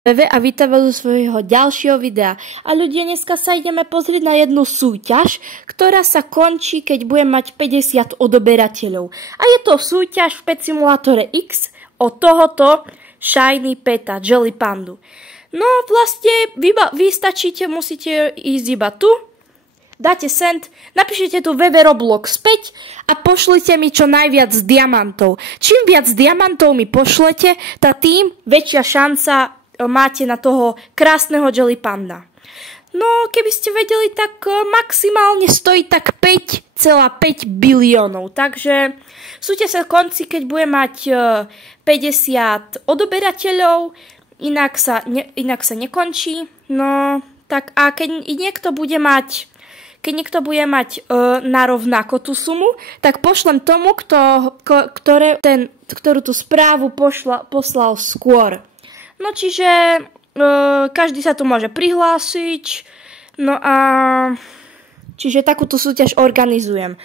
a vítam do svojho ďalšieho videa. A ľudia, dneska sa ideme pozrieť na jednu súťaž, ktorá sa končí, keď budem mať 50 odoberateľov. A je to súťaž v Pet Simulátore X o tohoto Shiny Peta, Jelly Pandu. No vlastne vy stačíte, musíte ísť iba tu, dáte send, napíšete tu Roblox 5 a pošlite mi čo najviac diamantov. Čím viac diamantov mi pošlete, tým väčšia šanca máte na toho krásneho Jelly Panda. No, keby ste vedeli, tak maximálne stojí tak 5,5 biliónov. Takže súťaž sa konci, keď bude mať 50 odoberateľov, inak sa nekončí. No, tak a keď niekto bude mať na rovnako tú sumu, tak pošlem tomu, ktorú tú správu poslal skôr. No čiže každý sa tu môže prihlásiť, no a čiže takúto súťaž organizujem.